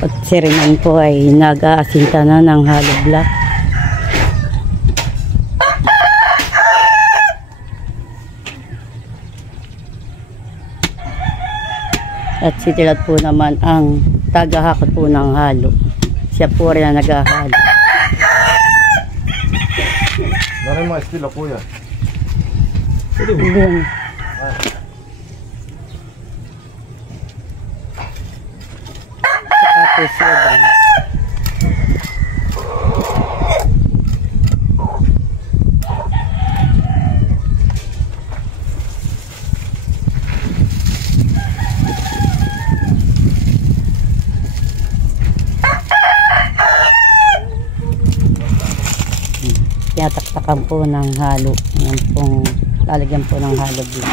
At si Renan po ay nag-aasinta na ng hollow block. At si Tilat po naman ang tagahakot po ng halo. Siya po rin ang naghahalo. Narin mga estilo po yan. Doon. Tapos yan. Tataktakan po ng halo. Yan pong lalagyan po ng halo dito.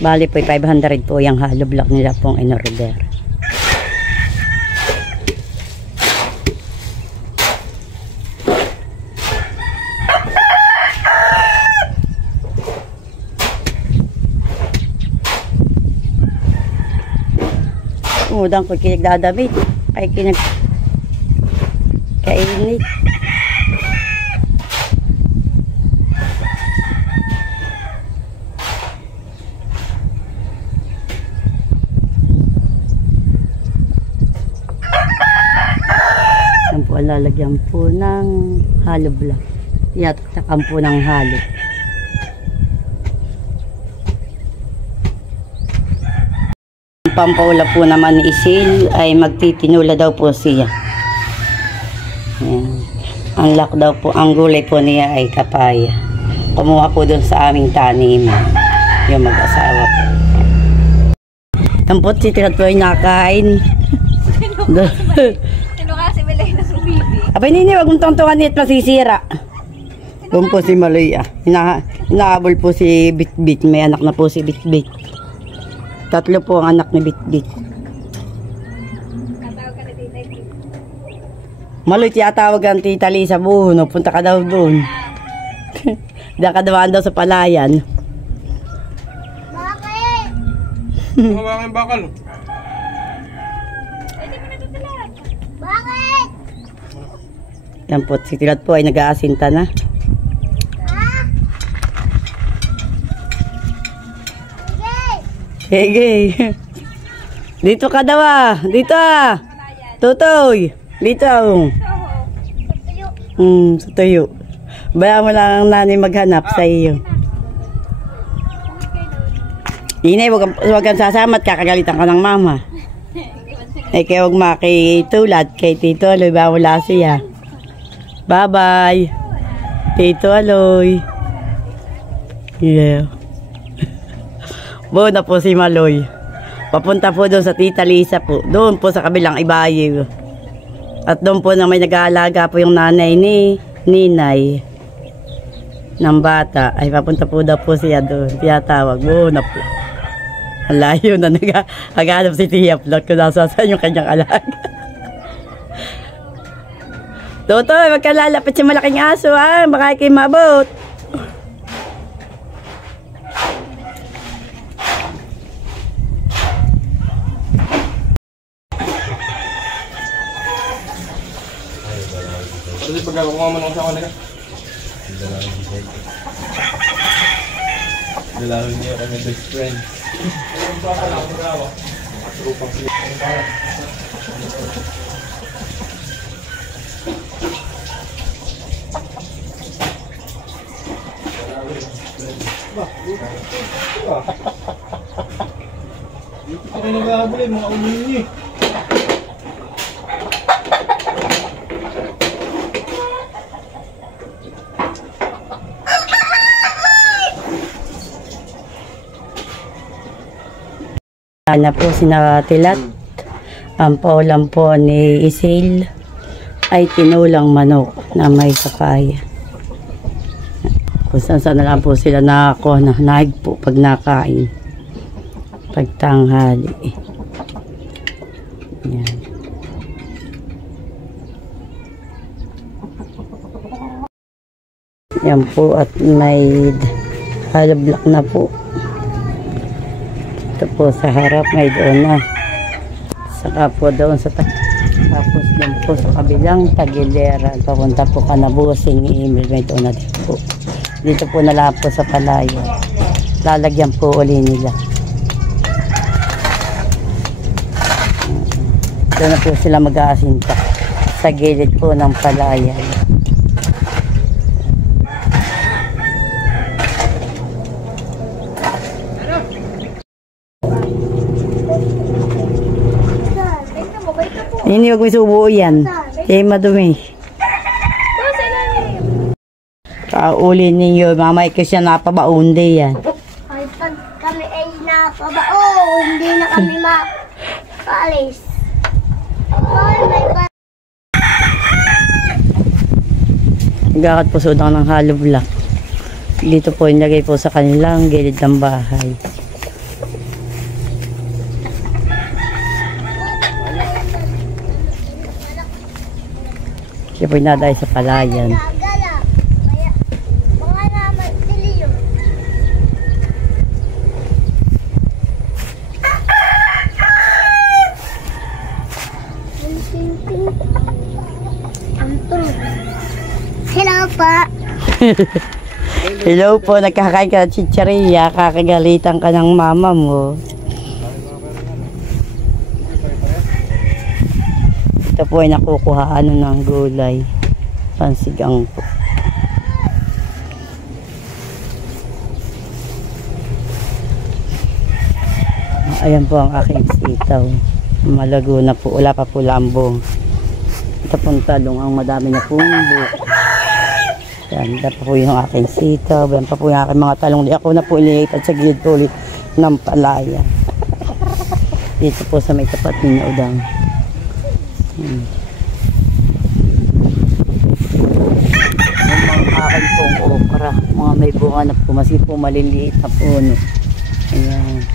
Bali po 500 po yung halo block nila pong in-order. Udang ko kinagdadamit ay kainit. Yan po ang lalagyan po ng halo block. Yataktakan po ng halo. Pampaula po naman ni Isil ay magtitinula daw po siya. Ayan. Ang lak daw po, ang gulay po niya ay kapaya. Kumuha po dun sa aming tanim. Yung mag-asawa po. Tampot si Tirat po ay nakain. Sino kasi bilay na sumibi? Abay nini, wag mong tungtungan niya at masisira. Doon po si Maloy. Inaabol po si Bitbit. May anak na po si Bitbit. Tatlo po ang anak ni Bitbit. Tatawag ka na Tita Lisa. Maloy, tiyatawag ang Tita Lisa. Buno, punta ka daw doon. Diyan ka daw sa palayan. Bakit? Mga aking bakal. Pwede mo na tutulan. Bakit? Yan po, si Tilat po ay nag-aasinta na. Sige. Dito ka daw ah. Dito ah. Tutoy. Dito. Sa tuyo. Bayaan mo lang ang nanay maghanap sa iyo. Inay, wag kang sasama at kakagalitan ka ng mama. Eh, kaya huwag makitulad kay Tito Aloy. Bawala siya. Bye-bye. Tito Aloy. Yeah. Buo na po si Maloy. Papunta po doon sa Tita Lisa po. Doon po sa kabilang ibayo. At doon po na may nag-aalaga po yung nanay ni Ninay ng bata. Ay papunta po daw po siya doon. Tiyatawag. Buo na po. Ang layo na nag-ahanap si Tia Plot kung nasasaan yung kanyang alaga. Totoy, wag ka lalapit sa malaking aso ha. Baka kayo mabot. Pwede pagkakakuha mo nung sa kanila. Dalawin niya kami best friend. Dito pa kayo nag-aabuli, mga umunin niyo eh. Na po sina Tilat. Ang paulam po ni Isil ay tinulang manok na may kapaya. Kung saan na lang po sila nakakuha na nahig po pag nakain. Pagtanghali. Yan. Yan po at may hollow block na po. Ito po sa harap may doon na. Saka po doon sa tapos din po sa kabilang tagilera. Papunta po Kanabusing, email may doon na din po. Dito po nala po sa palayo. Lalagyan po uli nila. Doon na po sila mag-aasinta sa gilid po ng palayan. Hindi, huwag may subo yan. Kaya madumi. Kauli ninyo, mamay ko siya napabaunde yan. Ay, pag kami ay napabao, hindi na kami makaalis. Ay, may ba? Nagkakat po sudang ng hollow block. Dito po ilagay po sa kanilang gilid ng bahay. Siya po inaday sa palayan. Gala. Kaya, mga naman, sili yun. Hello pa. Hello po, nagkakain ka ng chicharia, kakagalitan ka ng mama mo. Ito po ay nakukuhaan ng gulay. Pansigang po. Ayan po ang aking sitaw. Malago na po, wala pa po lambong. Ito pong talong ang madami na pong buko. Yan, pa po yung aking sitaw. Yan pa po yung aking mga talong. Di ako na po ilipat sa gilid po ulit ng palaya. Dito po sa may tapat ni Udang. Yung mga aking pong okra. Mga may bunga na po. Masi po maliliit na puno. Ayan.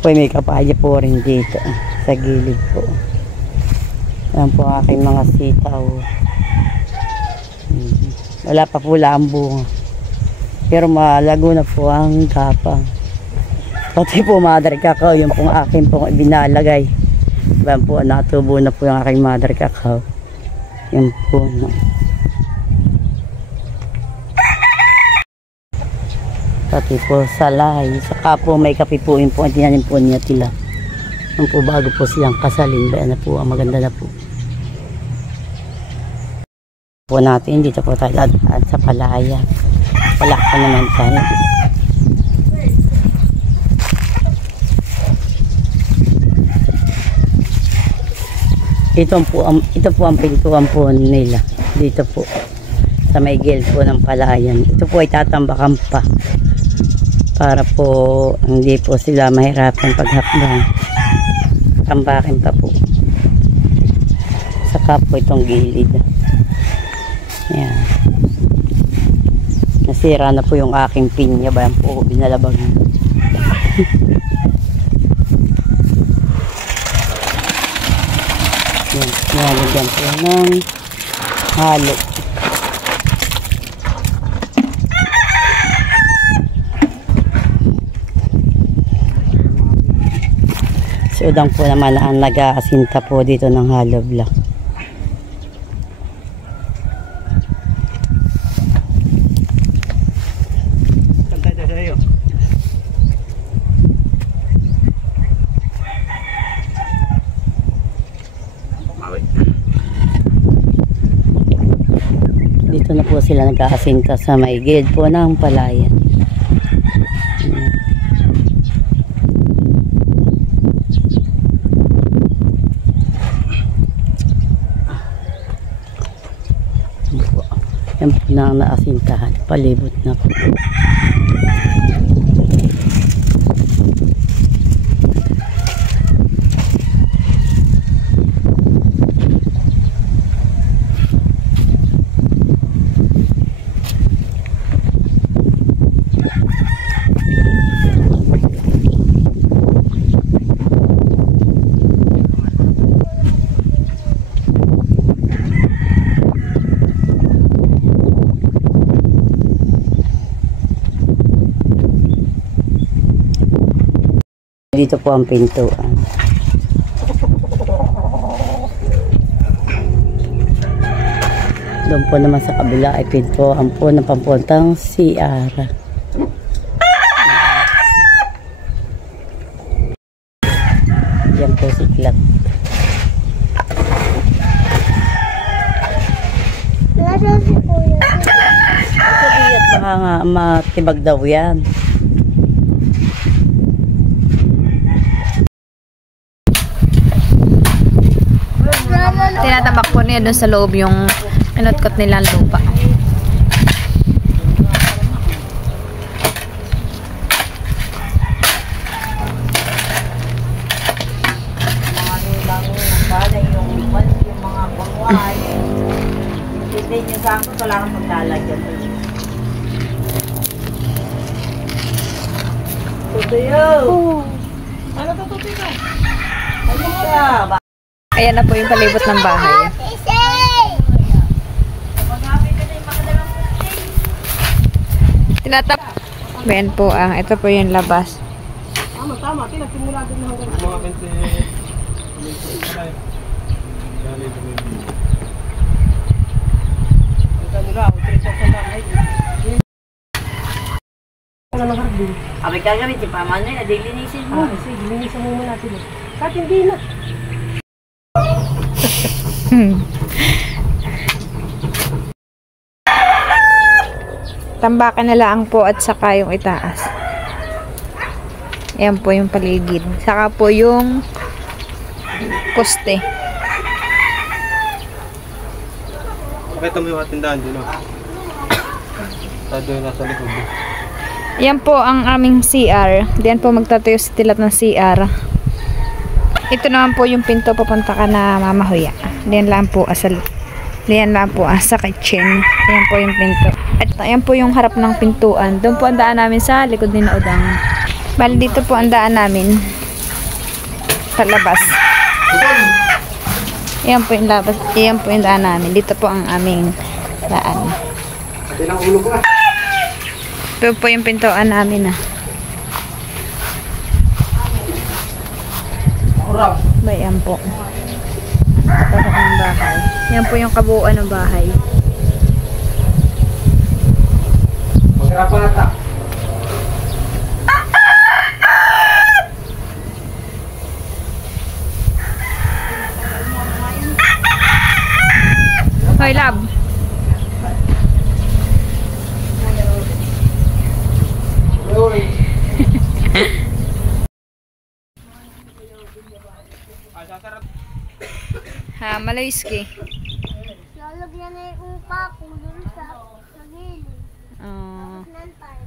Po may kapaya po rin dito. Sa gilid po. Yan po aking mga sitaw. Wala pa po lambong. Pero malago na po ang gapang. Pati po mother cacao, yung pong akin pong ibinalagay. Yan po, natubo na po yung aking mother cacao. Yan po. No. Pati po salay. Saka po may kape po yung po. Tinanin po niya tila. Yan po bago po siyang kasalin. Bayan na po, maganda na po. Po natin dito po tayo dadaan sa palaya. Wala pa naman tayo. Ito po ang pintuan po nila dito po sa may gilid po ng palayan. Ito po ay tatambakan pa para po hindi po sila mahirapan paghakbang. Tambakin pa po. Saka po itong gilid. Yan. Nasira na po yung aking pinya. Bayan po binalabag na. Yan. Nalagyan po ng halo. Si Udang po naman ang nag-aasinta po dito ng hollow block. Dito na po sila nag-aasinta sa may gilid po ng palayan. Yan po na ang naasintahan. Palibot na po. dito po ang pintuan. Doon po naman sa kabila ay pintuan po ng papuntang CR. Yan po si Clark. Wala si Kuya. Sabi at baka nga matibag daw yan. Tinatabak po niya doon sa loob yung inutkot nilang lupa. Yung mga bangway. Hindi nyo sa ako, wala kang maglalagyan. Tutuyo! Ano to tutuyo? Ano ka? Ayan na po yung palibot ng bahay. Tinatap. Ayan po ang, ito po yung labas. Tama. Tinagsimula din na hanggang mga 20. Abi ka gamit, di pa man na, dilinisin mo. Sige, linisan mo muna sila. Kahit hindi na. Tambakan na lang po at saka yung itaas. Ayan po yung paligid. Saka po yung poste. Pakita mo yung atindahan dyan, no? Tado yung nasa likod. Yan po ang aming CR. Diyan po magtatayo si Tilat ng CR. Ito naman po yung pinto papunta ka na Mamahuya. Diyan lang po asal. Diyan lang po sa kitchen. Diyan po yung pinto. At ayan po yung harap ng pintuan. Doon po ang daan namin sa likod ni Naudang. Bali dito po ang daan namin. Palabas. Ayan po yung labas. Ayan po yung daan namin. Dito po ang aming daan. Ito po yung pintuan namin Bayan po. Pasok ng bahay. Yan po yung kabuuan ng bahay. Magrapata. Hoy, lab. Ha, Malayski. Lalagyan na yung upa ko dun sa gilid. Nasaan tayo?